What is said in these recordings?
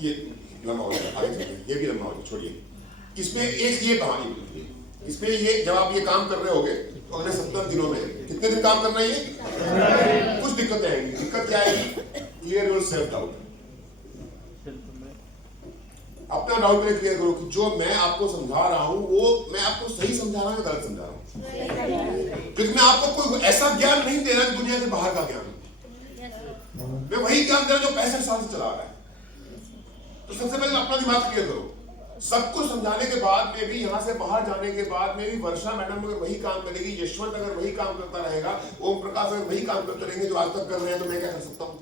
ये लंबा हो जाएगा, आगे चलिए, ये भी लंबा हो जाएगा, छोड़िए। इसमें एक ये कहानी है, इसमें ये जब आप ये काम कर रहे होगे तो अगले 70 दिनों में कितने दिन काम करना है ये? कुछ दिक्कतें आएंगी। दिक्कत क्या आएगी? Clear your self doubt. अपना डाउट में क्लियर करो कि जो मैं आपको समझा रहा हूं वो मैं आपको सही समझा रहा हूं या गलत समझा रहा हूं? क्योंकि मैं आपको कोई ऐसा ज्ञान नहीं दे रहा दुनिया के बाहर का ज्ञान, मैं वही ज्ञान दे रहा जो 65 साल से चला रहा है। तो सबसे पहले अपना दिमाग क्लियर करो। सब कुछ समझाने के बाद में भी, यहां से बाहर जाने के बाद में भी, वर्षा मैडम अगर वही काम करेगी, यशवंत अगर वही काम करता रहेगा, ओम प्रकाश अगर वही काम करते रहेंगे जो आज तक कर रहे हैं, तो मैं क्या कर सकता हूं?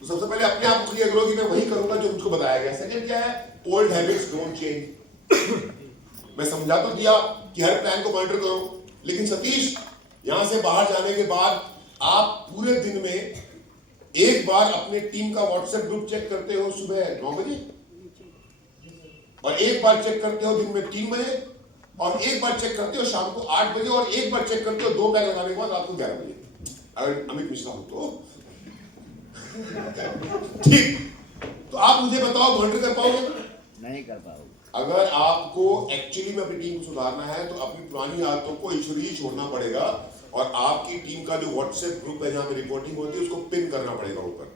तो सबसे पहले अपने आप को क्लियर करो कि मैं वही करूंगा जो मुझको बताया गया। सेकंड क्या है? Old habits don't change. मैं समझा तो दिया कि हर प्लान को मॉनिटर करो, लेकिन सतीश यहां से बाहर जाने के बाद आप पूरे दिन में एक बार अपने टीम का व्हाट्सएप ग्रुप चेक करते हो सुबह 9 बजे, और एक बार चेक करते हो दिन में 3 बजे, और एक बार चेक करते हो शाम को 8 बजे, और एक बार चेक करते हो 2 पैक लगाने के बाद रात को 11 बजे। अगर अमित मिश्रा हो तो ठीक। तो आप मुझे बताओ, मॉनिटर कर पाओगे? नहीं कर पाओगे। अगर आपको एक्चुअली में अपनी टीम को सुधारना है तो अपनी पुरानी आदतों को ईश्वरीय छोड़ना पड़ेगा, और आपकी टीम का जो व्हाट्सएप ग्रुप है जहां पे रिपोर्टिंग होती है उसको पिन करना पड़ेगा ऊपर,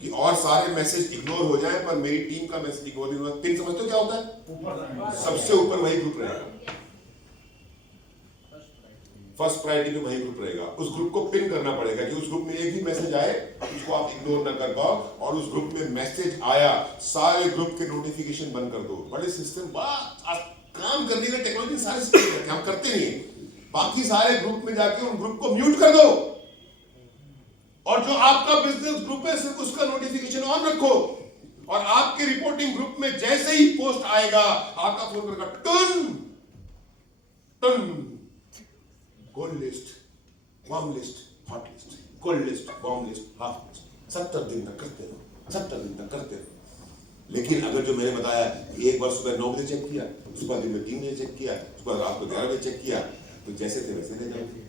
कि और सारे मैसेज इग्नोर हो जाएं पर मेरी टीम का मैसेज इग्नोर नहीं होगा। पिन समझते हो क्या होता है? सबसे ऊपर वही ग्रुप रहेगा, फर्स्ट प्रायोरिटी में वही ग्रुप रहेगा। उस ग्रुप को पिन करना पड़ेगा कि उस ग्रुप में एक भी मैसेज आए उसको आप इग्नोर ना कर पाओ, और उस ग्रुप में मैसेज आया सारे ग्रुप के नोटिफिकेशन बंद कर दो। बड़े सिस्टम काम करने का टेक्नोलॉजी सारे सिस्टम हम करते नहीं है। बाकी सारे ग्रुप में जाके उन ग्रुप को म्यूट कर दो, और जो आपका बिजनेस ग्रुप है सिर्फ उसका नोटिफिकेशन ऑन रखो, और आपके रिपोर्टिंग ग्रुप में जैसे ही पोस्ट आएगा आपका फोन करेगा टन टन, gold list, warm list, hot list, cold list, warm list, half list. 70 दिन तक करते रहो, 70 दिन तक करते रहो। लेकिन अगर जो मैंने बताया एक बार सुबह 9 बजे चेक किया, उसके बाद दिन में 3 बजे चेक किया, उसके बाद रात को 11 बजे चेक किया, तो जैसे थे वैसे रह जाओगे।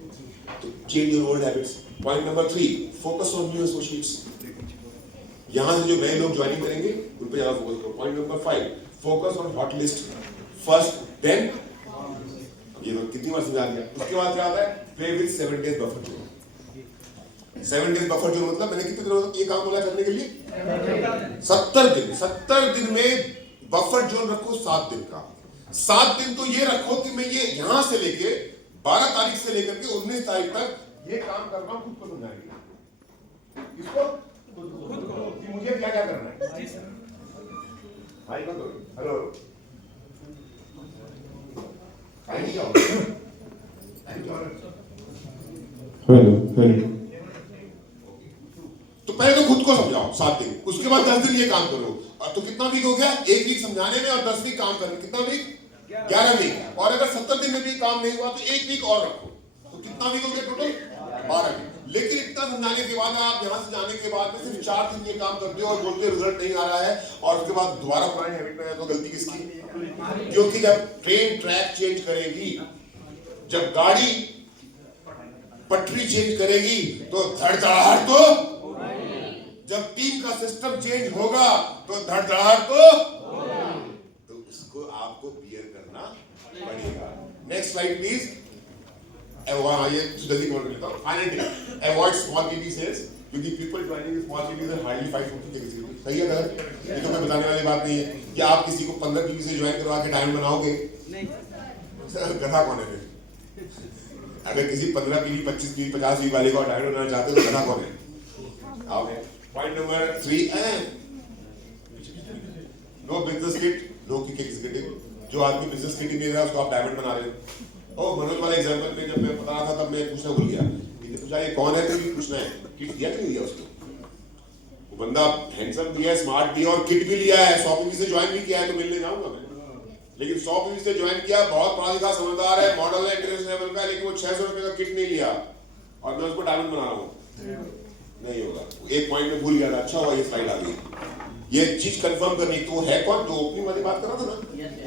तो change your old habits. Point number 3, focus on new associates. यहां से जो नए लोग ज्वाइनिंग करेंगे उन पे ज्यादा फोकस करो। Point number 5, focus on hot list first, then ये तो कितनी बार समझा दिया। उसके बाद क्या आता है? Play with 7 days buffer zone. 7 days buffer zone मतलब मैंने कितने दिनों तक ये काम बोला करने के लिए? 70 दिन। 70 दिन में बफर जोन रखो 7 दिन का। 7 दिन तो ये रखो कि मैं ये यहां से लेके 12 तारीख से लेकर के 19 तारीख तक ये काम कर रहा हूं, खुद को समझाएंगे इसको खुद को कि मुझे क्या क्या करना है। हाय हेलो तो पहले तो खुद को समझाओ 7 दिन, उसके बाद 10 दिन ये काम करो। और तो कितना वीक हो गया? 1 वीक समझाने में और 10 वीक काम करने। कितना वीक? 11 वीक। और अगर 70 दिन में भी काम नहीं हुआ तो 1 वीक और रखो, तो कितना वीक हो गया टोटल? 12 वीक। लेकिन इतना समझाने के बाद आप यहां से जाने के बाद में सिर्फ 4 दिन ये काम करते हो और बोलते हो रिजल्ट नहीं आ रहा है, और उसके बाद दोबारा पुरानी हैबिट में है, तो गलती किसकी? क्योंकि जब ट्रेन ट्रैक चेंज करेगी, जब गाड़ी पटरी चेंज करेगी तो धड़धड़ाहट, तो जब टीम का सिस्टम चेंज होगा तो धड़धड़ाहट, तो इसको आपको बियर करना पड़ेगा। Next slide please. ये जल्दी कर लेता हूं। Finally avoid small PP cells, क्योंकि people joining small PP are hardly 550 सही है गलत? ये तो मैं बताने वाली बात नहीं है कि आप किसी को 15 पीपी से ज्वाइन करवा के डायमंड बनाओगे। गधा कौन है? अगर किसी 15 पीपी 25 पीपी 50 पीपी वाले को डायमंड बनाना चाहते हो तो गधा कौन है? आओ। Point number 3, no business kit, no kick executive. जो आदमी बिजनेस किट ही नहीं रहा उसको आप डायमंड बना रहे हो। और मनोज वाला एग्जांपल में जब मैं बता रहा था तब मैं पूछना भूल गया, पूछा ये कौन है, तो ये पूछना है किट दिया कि नहीं दिया उसको। वो बंदा हैंडसम भी है, स्मार्ट भी है, और किट भी लिया है, 100 पीवी से ज्वाइन भी किया है, तो मिलने जाऊंगा मैं। लेकिन 100 पीवी से ज्वाइन किया, बहुत पढ़ा लिखा समझदार है, मॉडल है, इंटरनेशनल लेवल का, लेकिन वो 600 रुपए का किट नहीं लिया और मैं उसको डायमंड बना रहा हूँ, नहीं होगा। एक पॉइंट में भूल गया था, अच्छा हुआ ये स्लाइड आ गई। ये चीज कंफर्म करनी, तो है कौन जो ओपनिंग वाली बात कर रहा था ना,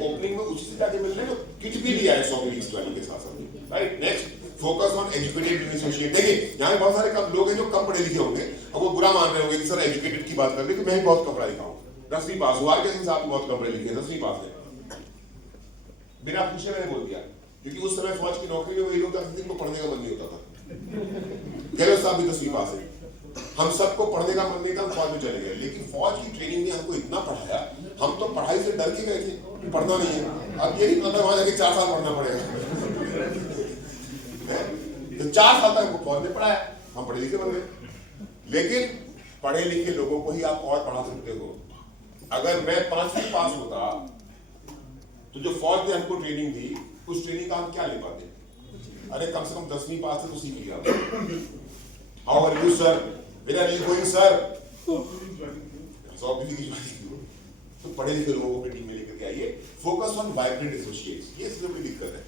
ओपनिंग में उसी से जाके मिलने जो किट भी लिया है 100 पीवी के साथ साथ, right. Next focus on educated associate. देखिए यहाँ पे बहुत सारे कम लोग हैं जो कम पढ़े लिखे होंगे, अब वो बुरा मान रहे होंगे कि सर एजुकेटेड की बात कर रहे, कि मैं भी बहुत कम पढ़ा लिखा हूँ, 10वीं पास हुआ के सिंह साहब बहुत कम पढ़े लिखे, 10वीं पास है, बिना पूछे मैंने बोल दिया, क्योंकि उस समय फौज की नौकरी में वही लोग थे जिनको पढ़ने का मन नहीं होता था। गहलोत साहब भी 10वीं पास है, हम सबको पढ़ने का मन नहीं था, हम फौज में चले गए, लेकिन फौज की ट्रेनिंग ने हमको इतना पढ़ाया, हम तो पढ़ाई से डर के गए थे, पढ़ना नहीं है, अब ये नहीं पता वहां जाके 4 साल पढ़ना पड़ेगा। तो 4 साल तक हमको फौज ने पढ़ाया, हम पढ़े लिखे बन गए। लेकिन पढ़े लिखे लोगों को ही आप और पढ़ा सकते हो। अगर मैं 5वीं पास होता तो जो फौज ने हमको ट्रेनिंग दी, उस ट्रेनिंग का हम क्या ले पाते? अरे कम से कम 10वीं पास से तो सीख लिया। How are you sir, where are you going sir, तो पढ़े लिखे लोगों को टीम में लेकर के आइए। फोकस ऑन वाइब्रेंट एसोसिएट्स, ये सबसे बड़ी दिक्कत है।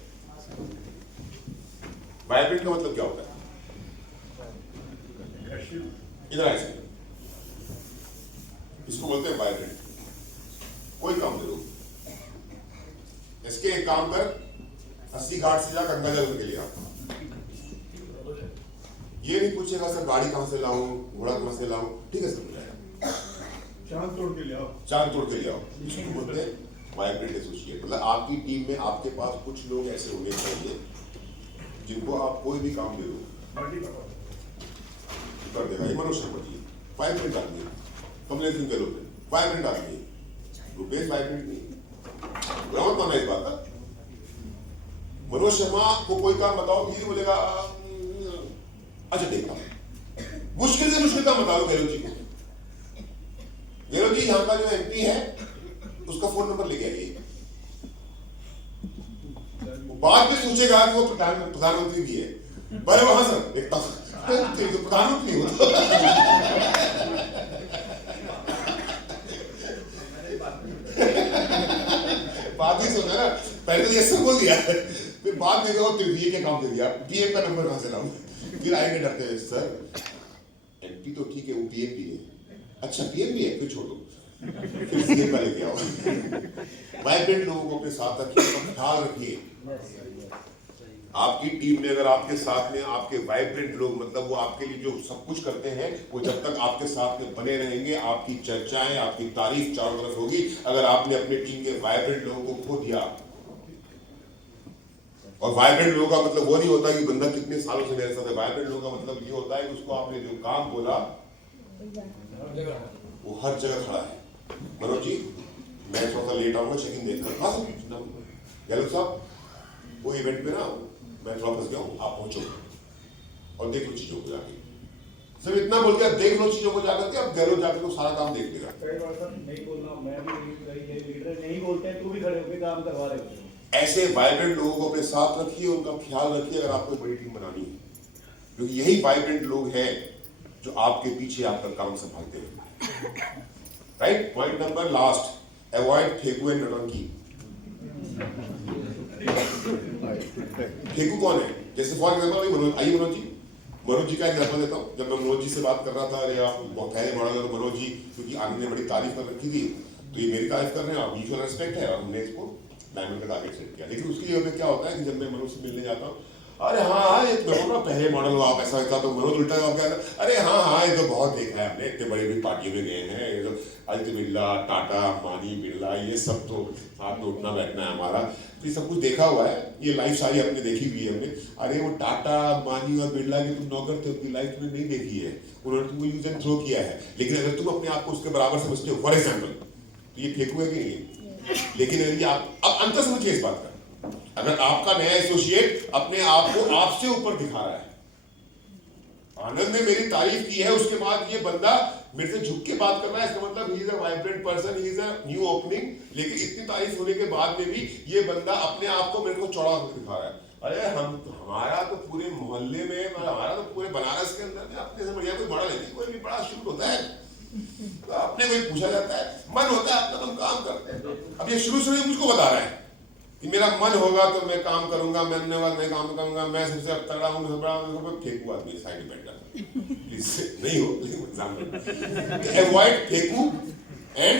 वाइब्रेंट का मतलब क्या होता है? इधर ऐसे, इसको बोलते हैं वाइब्रेंट। कोई काम दे दो, इसके एक काम कर, 80 घाट से जा गंगा जल के लिया, ये नहीं पूछेगा सर गाड़ी कहां से लाऊं, घोड़ा कहां से लाऊं, ठीक है सर, चांद तोड़ के ले आओ, चांद तोड़ के ले आओ। इसको बोलते हैं वाइब्रेंट एसोसिएट। मतलब आपकी टीम में आपके पास कुछ लोग ऐसे होने चाहिए जिनको आप कोई भी काम दे दो कर देगा। ये मनोज शर्मा जी वाइब्रेंट आदमी है, कमलेश सिंह गहलोत वाइब्रेंट आदमी है, रुपेश वाइब्रेंट नहीं। ग्राउंड माना इस बात का। मनोज शर्मा को कोई काम बताओ, धीरे बोलेगा अच्छा देखा, मुश्किल से मुश्किल काम बता दो गहलोत जी को। गहलोत जी यहाँ का जो एमपी है उसका फोन नंबर लेके आइए, बाद में सोचेगा कि वो प्रधानमंत्री भी है, बड़े वहां सर एक तो प्रधानमंत्री हो बात ही सुना ना, पहले तो ये सब बोल दिया, फिर बाद में ये क्या काम दे दिया, पीएम का नंबर कहां से लाऊं, फिर आएंगे डरते हैं सर एमपी तो ठीक है, वो पीएम भी है, अच्छा पीएम भी है, फिर छोड़ दो, फिर सीएम का लेके आओ। वाइब्रेंट लोगों को अपने साथ रखिए, ख्याल रखिए। आपकी टीम में अगर आपके साथ में आपके वाइब्रेंट लोग, मतलब वो आपके लिए जो सब कुछ करते हैं, वो जब तक आपके साथ में बने रहेंगे, आपकी चर्चाएं, आपकी तारीफ चारों तरफ होगी। अगर आपने अपने टीम के वाइब्रेंट लोगों को खो दिया, और वाइब्रेंट लोगों का मतलब वो नहीं होता कि बंदा कितने सालों से मेरे साथ है, वाइब्रेंट लोगों का मतलब ये होता है कि उसको आपने जो काम बोला वो हर जगह खड़ा है। मनोज जी मैं थोड़ा सा लेट आऊंगा, चेकिंग देखकर हाँ सर, गहलोत साहब वो इवेंट में ना मैं थोड़ा फंस गया हूँ, आप पहुंचो और देख लो चीजों को जाके। सिर्फ इतना बोल के देख लो चीजों को जाकर के, अब गहलोत जाकर तो सारा काम देख लेगा। नहीं बोलना, मैं भी लीडर नहीं बोलते हैं, तू भी खड़े होकर काम करवा रहे हो। ऐसे वाइब्रेंट लोगों को अपने साथ रखिए, उनका ख्याल रखिए अगर आपको बड़ी टीम बनानी है, क्योंकि यही वाइब्रेंट लोग हैं जो आपके पीछे आपका काम संभालते हैं। Right, point number last, avoid फेकू एंड नौटंकी। फेकू कौन है? जैसे फॉर एग्जाम्पल आइए मनोज जी का एग्जाम्पल देता हूँ। जब मैं मनोज जी से बात कर रहा था, अरे आप बहुत पहले मॉडल है, तो मनोज जी क्योंकि आनंद ने बड़ी तारीफ कर रखी थी, तो ये मेरी तारीफ कर रहे हैं, म्यूचुअल रेस्पेक्ट है, और हमने इसको डायमंड का टारगेट सेट किया। लेकिन उसके लिए क्या होता है कि जब मैं मनोज से मिलने जाता हूँ, अरे हाँ ये तो पहले मॉडल हो आप, ऐसा था, तो मनोज उल्टा जवाब क्या, अरे हाँ ये तो बहुत देखा है हमने, इतने बड़ी बड़ी पार्टियों में गए हैं, ये तो आदित्य बिरला, टाटा, अंबानी, बिरला, ये सब तो साथ में उठना बैठना है हमारा, तो ये सब कुछ देखा हुआ है, ये लाइफ सारी हमने देखी हुई है हमने। अरे वो टाटा, अंबानी और बिरला के तुम नौकर थे, उनकी लाइफ में नहीं देखी है, उन्होंने तुमको यूज एंड थ्रो किया है, लेकिन अगर तुम अपने आप को उसके बराबर समझते हो, फॉर एग्जाम्पल, तो ये फेंकू है कि नहीं? लेकिन यदि आप अब अंतर समझिए इस बात का, अगर आपका नया एसोसिएट अपने आप को आपसे ऊपर दिखा रहा है, आनंद ने मेरी तारीफ की है, उसके बाद ये बंदा मेरे से झुक के बात कर रहा है, इसका मतलब he is a vibrant person, he is a new opening. लेकिन इतनी तारीफ होने के बाद में भी ये बंदा अपने आप को मेरे को चौड़ा होकर दिखा रहा है। अरे हमारा तो पूरे मोहल्ले में, हमारा तो पूरे बनारस के अंदर में अपने से बढ़िया कोई बड़ा नहीं, कोई भी बड़ा शूट होता है तो अपने को पूछा जाता है, मन होता है अपना, तुम काम करते हैं। अब ये शुरू से मुझको बता रहा है कि मेरा मन होगा तो मैं काम करूंगा, मन होगा मैं काम करूंगा, मैं सबसे तगड़ा हूँ, फेंकू आदमी साइड इफेक्ट नहीं हो, लेकिन अवॉइड फेंकू एंड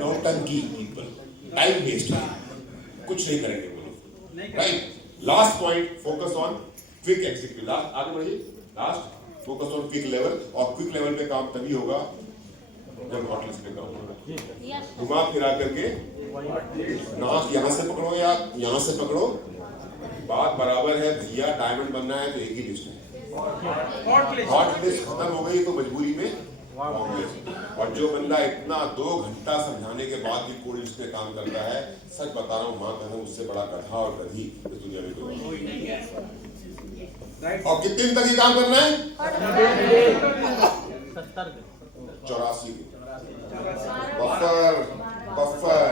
नौटंकी पीपल, टाइम वेस्ट, कुछ नहीं करेंगे वो लोग। Right, last point, focus on quick executive, last आगे बढ़िए, last focus on quick level. और क्विक लेवल पे काम तभी होगा जब हॉटलिस्ट पे काम होगा। दिमाग फिरा करके नाक यहां से पकड़ो या यहां से पकड़ो, बात बराबर है भैया। डायमंड बनना है तो एक ही लिस्ट है, हॉट लिस्ट खत्म हो गई तो मजबूरी में वार्म लिस्ट। और जो बंदा इतना 2 घंटा समझाने के बाद भी कोई लिस्ट में काम करता है, सच बता रहा हूँ, माँ कहना उससे बड़ा गधा और गधी इस दुनिया में कोई नहीं है। और कितने दिन तक ये काम करना है? 84 दिन। बफर बफर,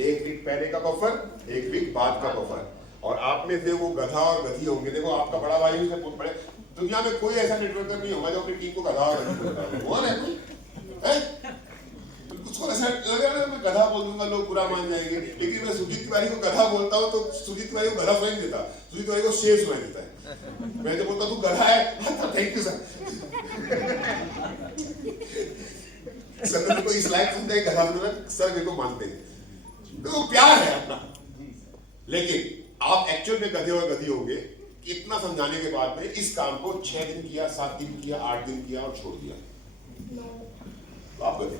एक वीक पहले का बफर, एक वीक बाद का बफर। और आप में से वो गधा और गधी होंगे। देखो आपका बड़ा भाई से बहुत बड़े, दुनिया में कोई ऐसा नेटवर्कर नहीं होगा जो अपनी टीम को गधा और गधी बोलता है। हुआ ना कोई? उसको ऐसा लगेगा ना मैं गधा बोल दूंगा लोग बुरा मान जाएंगे, लेकिन मैं सुजीत तिवारी को गधा बोलता हूँ तो सुजीत तिवारी को गधा सुनाई देता, सुजीत तिवारी को शेर सुनाई देता है। मैं जो बोलता तू गधा है, थैंक यू सर। सर मेरे को इस लायक समझा गधा बोलना, सर मेरे को मानते हैं तो प्यार है अपना। लेकिन आप एक्चुअल में गधे और गधी होंगे कि इतना समझाने के बाद में इस काम को 6 दिन किया, 7 दिन किया, 8 दिन किया और छोड़ दिया, तो आप गधे।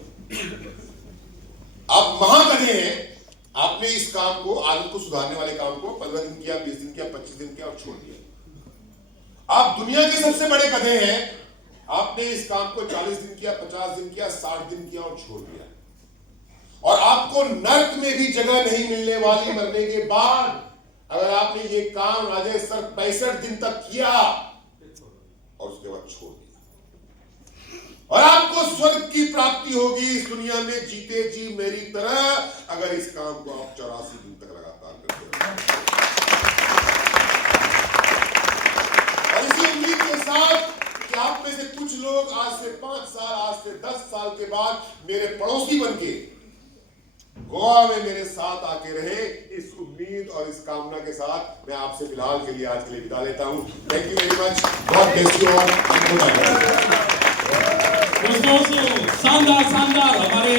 आप महागधे हैं, आपने इस काम को, आदत को सुधारने वाले काम को 15 दिन किया, 20 दिन किया, 25 दिन किया और छोड़ दिया। आप दुनिया के सबसे बड़े गधे हैं, आपने इस काम को 40 दिन किया, 50 दिन किया, 60 दिन किया और छोड़ दिया। और आपको नर्क में भी जगह नहीं मिलने वाली मरने के बाद, अगर आपने ये काम राजेश सर 65 दिन तक किया और उसके बाद छोड़ दिया, और आपको स्वर्ग की प्राप्ति होगी इस दुनिया में जीते जी मेरी तरह, अगर इस काम को आप 84 दिन तक लगातार करते हैं। और इसी उम्मीद के साथ कि आप में से कुछ लोग आज से 5 साल, आज से 10 साल के बाद मेरे पड़ोसी बनके गोवा में मेरे साथ आके रहे, इस उम्मीद और इस कामना के साथ मैं आपसे फिलहाल के लिए आज के लिए विदा लेता हूं। Thank you very much, God bless you all. शानदार हमारे